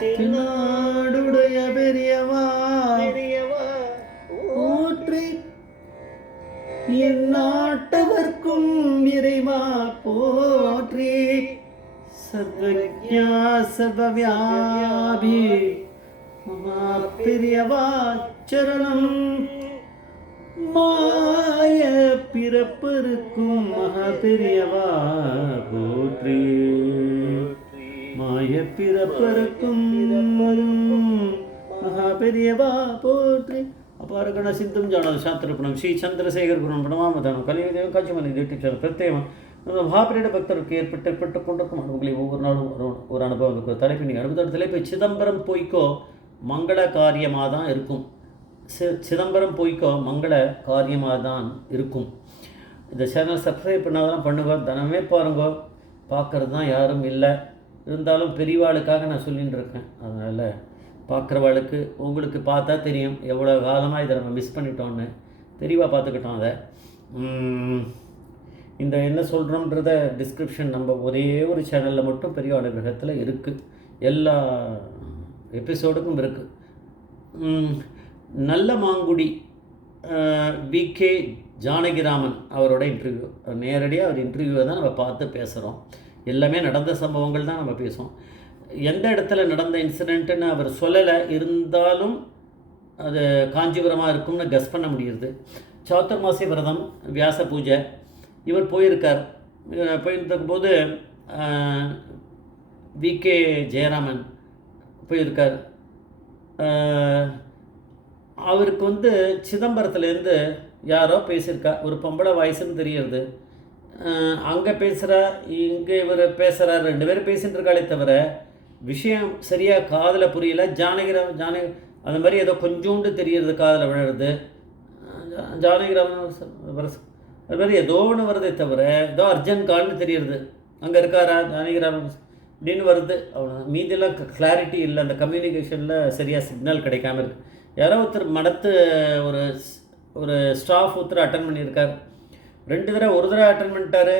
தென்னாடுடைய பெரியவா போற்றி, என் நாட்டவர்க்கும் இறைவா போற்றி, சர்வஜா சர்வவியாபி மமா பெரியவா சரணம். மாய பிறப்பருக்கும் மகா பெரியவா போற்றி, மாய பிறப்பருக்கும் மகா பெரியவா போற்றி. அபாரகண சித்தம் ஜானது சாஸ்திரப்பணம் ஸ்ரீ சந்திரசேகர் குரு பிரணமாமதானம் கலியுதேவ காட்சிமணி யூடியூப் பிரத்யேகம் மகாபிரீட பக்தருக்கு ஏற்பட்டு கொண்டிருக்கும் அனுபவங்களை ஒவ்வொரு நாளும் ஒரு அனுபவம் இருக்கும். தலைப்பு நீங்கள் அனுபவத்தோட தலைப்பு சிதம்பரம் போய்க்கோ மங்கள காரியமாக தான் இருக்கும். சிதம்பரம் போய்க்கோ மங்கள காரியமாக தான் இருக்கும். இந்த சேனல் சப்ஸ்கிரைப் பண்ணாதான் பண்ணுங்க, தினமே பாருங்க. பார்க்குறது தான் யாரும் இல்லை, இருந்தாலும் பெரியவாளுக்காக நான் சொல்லின்னு இருக்கேன். அதனால் பார்க்குறவாளுக்கு உங்களுக்கு பார்த்தா தெரியும் எவ்வளோ காலமாக இதை நம்ம மிஸ் பண்ணிட்டோன்னு. தெளிவாக பார்த்துக்கிட்டோம். அதை இந்த என்ன சொல்கிறோன்றத டிஸ்கிரிப்ஷன் நம்ம ஒரே ஒரு சேனலில் மட்டும் பெரிய அனுகிரகத்தில் இருக்குது, எல்லா எபிசோடுக்கும் இருக்குது. நல்ல மாங்குடி விகே ஜானகிராமன் அவரோட இன்டர்வியூ, நேரடியாக அவர் இன்டர்வியூவை தான் நம்ம பார்த்து பேசுகிறோம். எல்லாமே நடந்த சம்பவங்கள் தான் நம்ம பேசுவோம். எந்த இடத்துல நடந்த இன்சிடெண்ட்டுன்னு அவர் சொல்லலை, இருந்தாலும் அது காஞ்சிபுரமாக இருக்கும்னு கஸ் பண்ண முடியுது. சாத்துர்மாசி விரதம் வியாச பூஜை இவர் போயிருக்கார். போயிருந்தபோது விகே ஜெயராமன் போயிருக்கார். அவருக்கு சிதம்பரத்துலேருந்து யாரோ பேசியிருக்கா, ஒரு பொம்பளை வாய்ஸ்ன்னு தெரியுது. அங்கே பேசுகிறா, இங்கே இவர் பேசுகிறார், 2 பேரும் பேசிகிட்டு இருக்காளே தவிர விஷயம் சரியாக காதில் புரியல. ஜானகி அந்த மாதிரி ஏதோ கொஞ்சோண்டு தெரியுறது, காதில் விழுறது. ஜானகிராமன் அது மாதிரி ஏதோ ஒன்று வருதே தவிர ஏதோ அர்ஜென்ட் கால்னு தெரியுறது. அங்கே இருக்காரா ஜானகிராமன் அப்படின்னு வருது, அவ்வளோதான். மீதியெல்லாம் கிளாரிட்டி இல்லை, அந்த கம்யூனிகேஷனில் சரியாக சிக்னல் கிடைக்காம இருக்குது. யாரோ ஒருத்தர் மடத்து ஒரு ஸ்டாஃப் ஒருத்தர் அட்டன் பண்ணியிருக்கார். 2 தடவை, ஒரு தடவை அட்டன் பண்ணிட்டார்.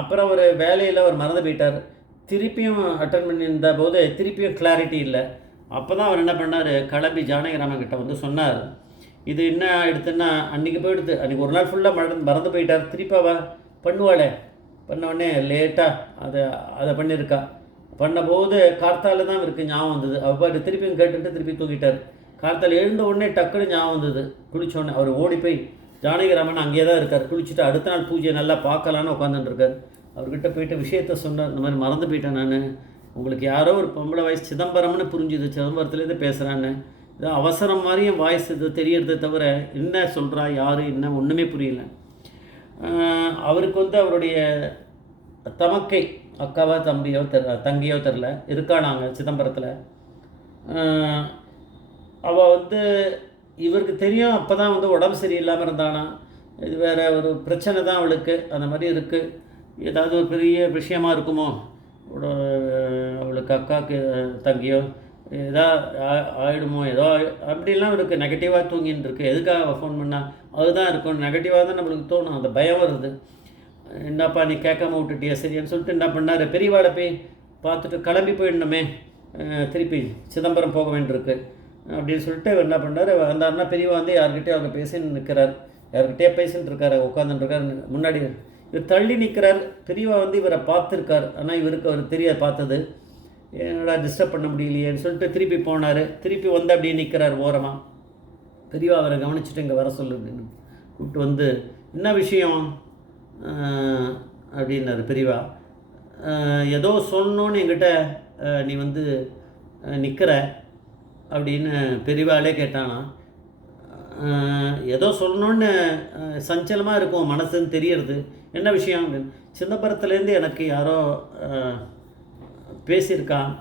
அப்புறம் ஒரு வேலையில் அவர் மறந்து போயிட்டார். திருப்பியும் அட்டன் பண்ணியிருந்த போது திருப்பியும் கிளாரிட்டி இல்லை. அப்போ தான் அவர் என்ன பண்ணார், கிளம்பி ஜானகிராமன் கிட்ட சொன்னார், இது என்ன எடுத்துன்னா அன்றைக்கி போயிடுது, அன்றைக்கி ஒரு நாள் ஃபுல்லாக மறந்து போயிட்டார். திருப்பி பண்ணுவாளே, பண்ணவுடனே லேட்டாக அதை பண்ணியிருக்கா. பண்ணபோது கார்த்தால தான் இவருக்கு ஞாபகம் வந்தது. அவர் திருப்பியும் கேட்டுட்டு திருப்பி தூங்கிட்டார். கார்த்தால் எழுந்த உடனே டக்குன்னு ஞாபகம் வந்தது. குளித்தோடனே அவர் ஓடி போய், ஜானகிராமன் அங்கேயே தான் இருக்கார், குளிச்சுட்டு அடுத்த நாள் பூஜையை நல்லா பார்க்கலான்னு உட்காந்துட்டுருக்கார். அவர்கிட்ட போயிட்டு விஷயத்த சொன்னார், இந்த மாதிரி மறந்து போயிட்டேன் நான், உங்களுக்கு யாரோ ஒரு பொம்பளை வாய்ஸ் சிதம்பரம்னு புரிஞ்சுது, சிதம்பரத்துலேருந்து பேசுகிறான்னு. இது அவசரம் மாதிரியும் வாய்ஸ் இது தெரியறதை தவிர என்ன சொல்கிறா யார் என்ன ஒன்றுமே புரியல. அவருக்கு அவருடைய தமக்கை அக்காவோ தங்கியோ தெரில இருக்கானாங்க சிதம்பரத்தில். அவள் இவருக்கு தெரியும், அப்போ தான் உடம்பு சரியில்லாமல் இருந்தானா. இது வேறு ஒரு பிரச்சனை தான் அவளுக்கு, அந்த மாதிரி இருக்குது. ஏதாவது ஒரு பெரிய விஷயமா இருக்குமோ, அவளுக்கு அக்காவுக்கு தங்கியோ ஏதோ ஆகிடுமோ, ஏதோ அப்படிலாம் இருக்குது. நெகட்டிவாக தூங்கின்னு இருக்கு. எதுக்காக ஃபோன் பண்ணால் அதுதான் இருக்கும், நெகட்டிவாக தான் நம்மளுக்கு தோணும். அந்த பயம் வருது. என்னப்பா நீ கேட்காம விட்டுட்டியா சரின்னு சொல்லிட்டு என்ன பண்ணார், பெரியவாளை போய் பார்த்துட்டு கிளம்பி போயிடணுமே, திருப்பி சிதம்பரம் போக வேண்டியிருக்கு அப்படின்னு சொல்லிட்டு என்ன பண்ணார். வந்தாருன்னா பெரியவா யார்கிட்டயோ அவங்க பேசின்னு நிற்கிறார், யார்கிட்டயே பேசின்னு இருக்காரு, உட்காந்துட்டுருக்கார். முன்னாடி இவர் தள்ளி நிற்கிறார். பெரியவா இவரை பார்த்துருக்கார், ஆனால் இவருக்கு அவர் தெரியாது பார்த்தது. என்னடா டிஸ்டர்ப் பண்ண முடியலையேன்னு சொல்லிட்டு திருப்பி போனார். திருப்பி அப்படியே நிற்கிறார் ஓரமாக. பெரியவா அவரை கவனிச்சுட்டு இங்கே வர சொல்லு அப்படின்னு கூப்பிட்டு என்ன விஷயம் அப்படின்னாரு பெரியவா. ஏதோ சொன்னோன்னு என்கிட்ட நீ நிற்கிற அப்படின்னு பெரியவாளே கேட்டானா. ஏதோ சொல்லணுன்னு சஞ்சலமாக இருக்கும் மனசுன்னு தெரியறது. என்ன விஷயம் அப்படின்னு, சிதம்பரத்துலேருந்து எனக்கு யாரோ பேசியிருக்கான்.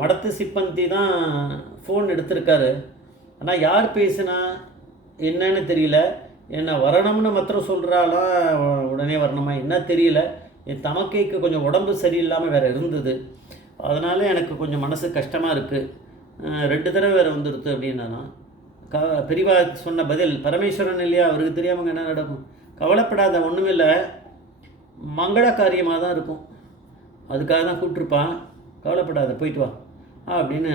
மடத்து சிப்பந்தி தான் ஃபோன் எடுத்திருக்காரு. ஆனால் யார் பேசுனா என்னன்னு தெரியல. என்ன வரணும்னு மாத்திரம் சொல்கிறாளா, உடனே வரணுமா என்ன தெரியல. என் தமக்கைக்கு கொஞ்சம் உடம்பு சரியில்லாமல் வேறு இருந்தது, அதனால் எனக்கு கொஞ்சம் மனசு கஷ்டமாக இருக்குது. 2 தடவை வேறு வந்துடுது அப்படின்னா பெரியவா சொன்ன பதில், பரமேஸ்வரன் இல்லையா, அவருக்கு தெரியாமல் என்ன நடக்கும், கவலைப்படாத, ஒன்றுமில்லை, மங்கள காரியமாக தான் இருக்கும், அதுக்காக தான் கூப்பிட்ருப்பான். கவலைப்படாத, போயிட்டு வா அப்படின்னு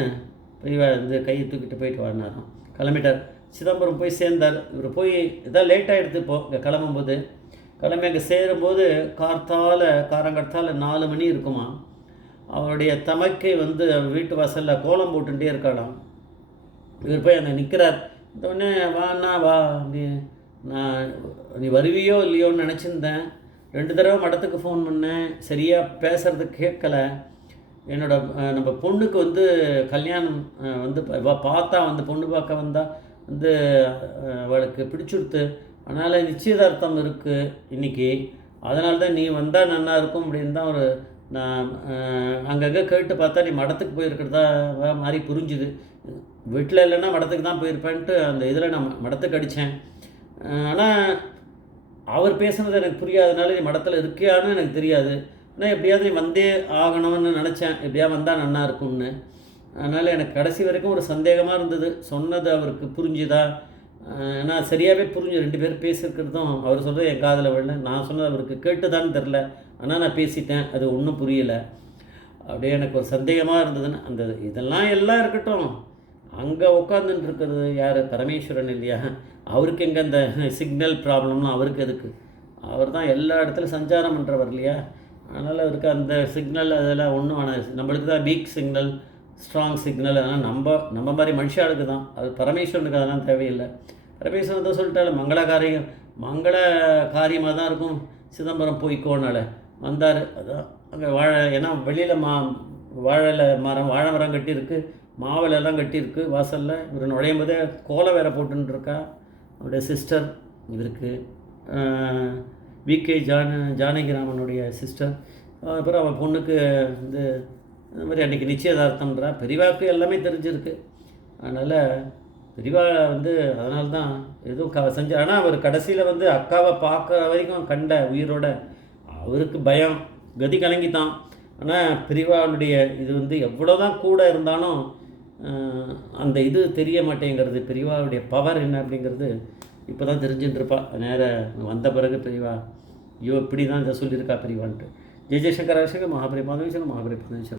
பெரியவா வந்து கையை தூக்கிட்டு போயிட்டு வாடினாராம். கிளம்பிட்டார். சிதம்பரம் போய் சேர்ந்தார். இவர் போய் எதாவது லேட் ஆகிடுது. இப்போது இங்கே கிளம்பும்போது கிளம்பி அங்கே சேரும்போது காரங்கடத்தால் 4 மணி இருக்குமா. அவருடைய தமக்கை வந்து வீட்டு வாசலில் கோலம் போட்டுகிட்டே இருக்காளாம். இவர் போய் அங்கே நிற்கிறார். உடனே வாண்ணா வா, நீ வருவியோ இல்லையோன்னு நினச்சிருந்தேன். 2 தடவை மடத்துக்கு ஃபோன் பண்ணேன், சரியாக பேசுகிறது கேட்கல. நம்ம பொண்ணுக்கு வந்து கல்யாணம் வந்து பார்த்தா வந்து பொண்ணு பார்க்க வந்தால் வந்து அவளுக்கு பிடிச்சுடுத்து. அதனால் நிச்சயதார்த்தம் இருக்குது இன்றைக்கி. அதனால தான் நீ வந்தால் நல்லா இருக்கும் அப்படின்னு தான் நான் அங்கங்கே கேட்டு பார்த்தா நீ மடத்துக்கு போயிருக்கிறதா மாதிரி புரிஞ்சுது. வீட்டில் இல்லைன்னா மடத்துக்கு தான் போயிருப்பேன்ட்டு அந்த இதில் நான் மடத்துக்கு அடித்தேன். ஆனால் அவர் பேசுனது எனக்கு புரியாதனால நீ மடத்தில் இருக்கியான்னு எனக்கு தெரியாது. ஆனால் எப்படியாவது நீ வந்தே ஆகணும்னு நினச்சேன், எப்படியா வந்தால் நல்லா இருக்கும்னு. அதனால் எனக்கு கடைசி வரைக்கும் ஒரு சந்தேகமாக இருந்தது, சொன்னது அவருக்கு புரிஞ்சுதா. ஏன்னா சரியாகவே புரிஞ்சு 2 பேர் பேசியிருக்கிறதும் அவர் சொல்கிறது என் காதில் விடல, நான் சொன்னது அவருக்கு கேட்டுதான்னு தெரில. ஆனால் நான் பேசிட்டேன், அது ஒன்றும் புரியலை. அப்படியே எனக்கு ஒரு சந்தேகமாக இருந்ததுன்னு அந்த இதெல்லாம் எல்லாம் இருக்கட்டும். அங்கே உட்காந்துட்டு இருக்கிறது யார்? பரமேஸ்வரன் இல்லையா? அவருக்கு எங்கே அந்த சிக்னல் ப்ராப்ளம்லாம் அவருக்கு எதுக்கு? அவர் தான் எல்லா இடத்துலையும் சஞ்சாரம் பண்ணுறவர் இல்லையா? அதனால் அவருக்கு அந்த சிக்னல் அதெல்லாம் ஒன்றும் ஆனால் நம்மளுக்கு தான் வீக் சிக்னல், ஸ்ட்ராங் சிக்னல். அதனால் நம்ம மாதிரி மனுஷாளுக்கு தான். அது பரமேஸ்வரனுக்கு அதெல்லாம் தேவையில்லை. பரமேஸ்வரன் தான் சொல்லிட்டாரு, மங்கள காரியமாக தான் இருக்கும். சிதம்பரம் போய்க்கோனால வந்தார். அதான் அங்கே ஏன்னா வெளியில் வாழை மரம் கட்டியிருக்கு, மாவிலெல்லாம் கட்டியிருக்கு வாசலில். இவர் நுழையும் போதே கோலம் வேறு போட்டுருக்கா அவருடைய சிஸ்டர். இவருக்கு விகே ஜானகிராமனுடைய சிஸ்டர். அப்புறம் அவன் பொண்ணுக்கு வந்து இந்த மாதிரி அன்றைக்கி நிச்சயதார்த்தம்ன்றா. பெரியவாக்கு எல்லாமே தெரிஞ்சிருக்கு. அதனால் பெரியவா வந்து அதனால தான் எதுவும் செஞ்சார். ஆனால் அவர் கடைசியில் வந்து அக்காவை பார்க்குற வரைக்கும் கண்ட உயிரோட அவருக்கு பயம், கதி கலங்கித்தான். ஆனால் பெரியவாளுடைய இது வந்து எவ்வளோ தான் கூட இருந்தாலும் அந்த இது தெரிய மாட்டேங்கிறது. பெரியவாளுடைய பவர் என்ன அப்படிங்கிறது இப்போ தான் தெரிஞ்சுட்டு இருப்பா. நேராக வந்த பிறகு பெரியவா ஐயோ இப்படி தான் இதை சொல்லியிருக்கா பெரியவான்ட்டு. ஜெய் ஜெய்சங்கர் மகாபரி பாதவீஸ்வரர் மகாபரி பாதவீஸ்வரர்.